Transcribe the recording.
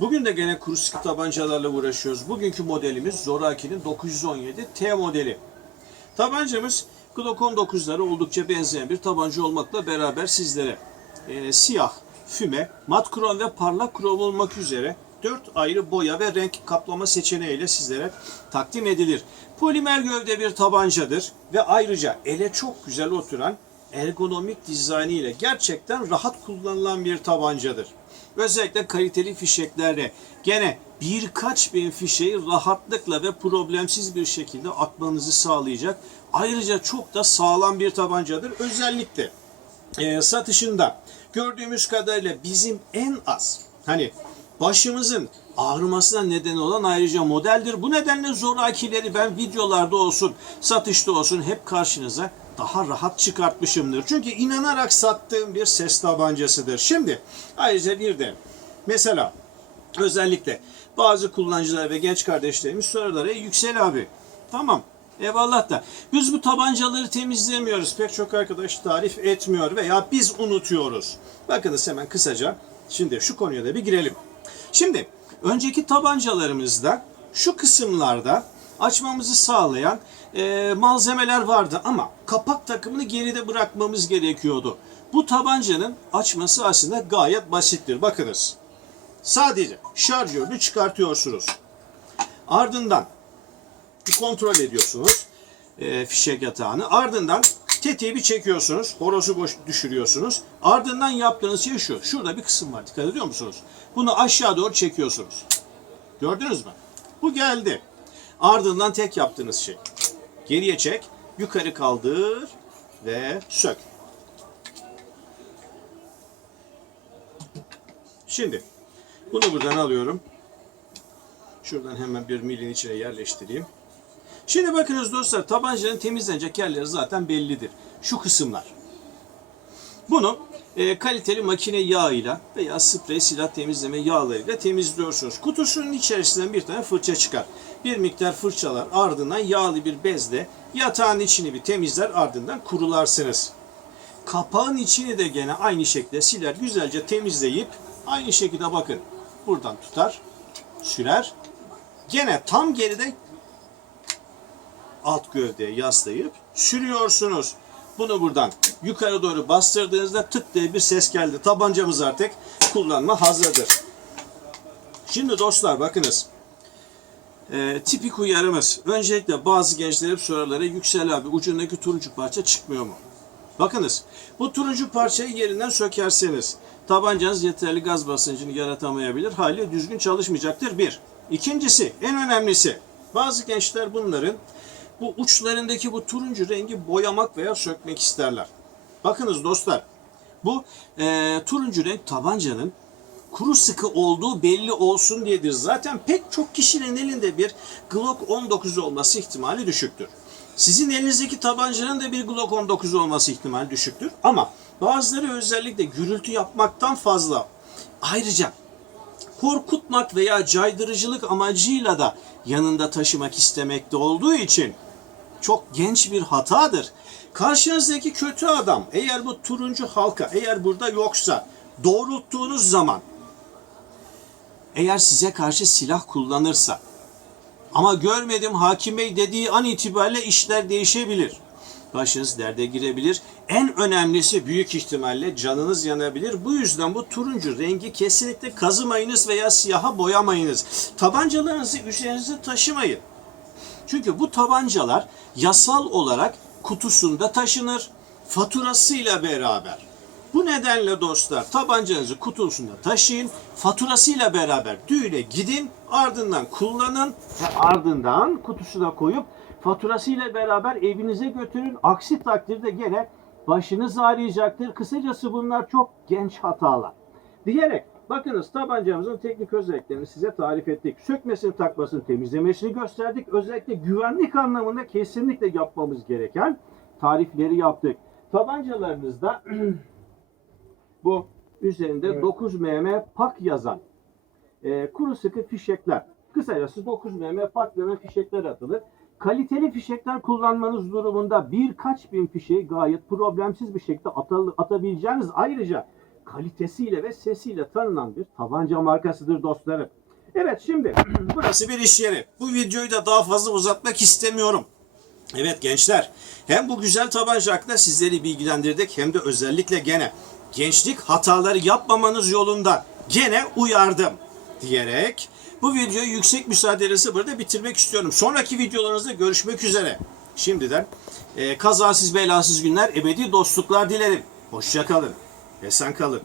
Bugün de gene kuru sıkı tabancalarla uğraşıyoruz. Bugünkü modelimiz Zoraki'nin 917 T modeli. Tabancamız Glock 19'lara oldukça benzeyen bir tabanca olmakla beraber sizlere e, siyah, füme, mat krom ve parlak krom olmak üzere 4 ayrı boya ve renk kaplama seçeneğiyle sizlere takdim edilir. Polimer gövde bir tabancadır ve ayrıca ele çok güzel oturan ergonomik dizaynı ile gerçekten rahat kullanılan bir tabancadır. Özellikle kaliteli fişeklerle gene birkaç bin fişeği rahatlıkla ve problemsiz bir şekilde atmanızı sağlayacak. Ayrıca çok da sağlam bir tabancadır. Özellikle e, satışında gördüğümüz kadarıyla bizim en az hani başımızın ağrımasına neden olan ayrıca modeldir. Bu nedenle zorakileri ben videolarda olsun, satışta olsun hep karşınıza daha rahat çıkartmışımdır. Çünkü inanarak sattığım bir ses tabancasıdır. Şimdi ayrıca bir de mesela özellikle bazı kullanıcılar ve genç kardeşlerimiz sorarlar. Ey Yüksel abi tamam eyvallah da biz bu tabancaları temizlemiyoruz. Pek çok arkadaş tarif etmiyor veya biz unutuyoruz. Bakınız hemen kısaca şimdi şu konuya da bir girelim. Şimdi önceki tabancalarımızda şu kısımlarda açmamızı sağlayan e, malzemeler vardı ama kapak takımını geride bırakmamız gerekiyordu. Bu tabancanın açması aslında gayet basittir. Bakınız. Sadece şarjörünü çıkartıyorsunuz. Ardından bir kontrol ediyorsunuz e, fişek yatağını. Ardından tetiği çekiyorsunuz. Horozu boş düşürüyorsunuz. Ardından yaptığınız şey şu. Şurada bir kısım var. Dikkat ediyor musunuz? Bunu aşağı doğru çekiyorsunuz. Gördünüz mü? Bu geldi. Ardından tek yaptığınız şey. Geriye çek, yukarı kaldır ve sök. Şimdi bunu buradan alıyorum. Şuradan hemen bir milin içine yerleştireyim. Şimdi bakınız dostlar tabancanın temizlenecek yerleri zaten bellidir. Şu kısımlar. Bunu e, kaliteli makine yağıyla veya sprey silah temizleme yağlarıyla temizliyorsunuz. Kutusunun içerisinden bir tane fırça çıkar. Bir miktar fırçalar ardından yağlı bir bezle yatağın içini bir temizler ardından kurularsınız. Kapağın içini de gene aynı şekilde siler güzelce temizleyip aynı şekilde bakın buradan tutar sürer. Gene tam geride alt gövdeye yaslayıp sürüyorsunuz. Bunu buradan yukarı doğru bastırdığınızda tık diye bir ses geldi. Tabancamız artık kullanma hazırdır. Şimdi dostlar bakınız. Ee, tipik uyarımız. Öncelikle bazı gençler hep soruları Yüksel abi ucundaki turuncu parça çıkmıyor mu? Bakınız bu turuncu parçayı yerinden sökerseniz tabancanız yeterli gaz basıncını yaratamayabilir. Hali düzgün çalışmayacaktır. Bir. İkincisi en önemlisi bazı gençler bunların bu uçlarındaki bu turuncu rengi boyamak veya sökmek isterler. Bakınız dostlar bu e, turuncu renk tabancanın kuru sıkı olduğu belli olsun diyedir. Zaten pek çok kişinin elinde bir Glock 19 olması ihtimali düşüktür. Sizin elinizdeki tabancanın da bir Glock 19 olması ihtimali düşüktür. Ama bazıları özellikle gürültü yapmaktan fazla ayrıca korkutmak veya caydırıcılık amacıyla da yanında taşımak istemekte olduğu için çok genç bir hatadır. Karşınızdaki kötü adam eğer bu turuncu halka eğer burada yoksa doğrulttuğunuz zaman eğer size karşı silah kullanırsa ama görmedim hakim bey dediği an itibariyle işler değişebilir. Başınız derde girebilir. En önemlisi büyük ihtimalle canınız yanabilir. Bu yüzden bu turuncu rengi kesinlikle kazımayınız veya siyaha boyamayınız. Tabancalarınızı üzerinize taşımayın. Çünkü bu tabancalar yasal olarak kutusunda taşınır faturasıyla beraber. Bu nedenle dostlar tabancanızı kutusunda taşıyın, faturasıyla beraber düğüne gidin, ardından kullanın ve ardından kutusuna koyup faturasıyla beraber evinize götürün. Aksi takdirde gene başınız ağrıyacaktır. Kısacası bunlar çok genç hatalar. Diyerek bakınız tabancamızın teknik özelliklerini size tarif ettik. Sökmesini, takmasını, temizlemesini gösterdik. Özellikle güvenlik anlamında kesinlikle yapmamız gereken tarifleri yaptık. Tabancalarınızda bu üzerinde Evet. 9 mm pak yazan e, kuru sıkı fişekler. Kısacası 9 mm pak yazan fişekler atılır. Kaliteli fişekler kullanmanız durumunda birkaç bin fişeği gayet problemsiz bir şekilde atabil- atabileceğiniz ayrıca kalitesiyle ve sesiyle tanınan bir tabanca markasıdır dostlarım. Evet şimdi burası bir iş yeri. Bu videoyu da daha fazla uzatmak istemiyorum. Evet gençler, hem bu güzel tabanca hakkında sizleri bilgilendirdik hem de özellikle gene gençlik hataları yapmamanız yolunda gene uyardım diyerek bu videoyu yüksek müsaadenizle burada bitirmek istiyorum. Sonraki videolarınızda görüşmek üzere. Şimdiden e, kazasız belasız günler, ebedi dostluklar dilerim. Hoşça kalın, esen kalın.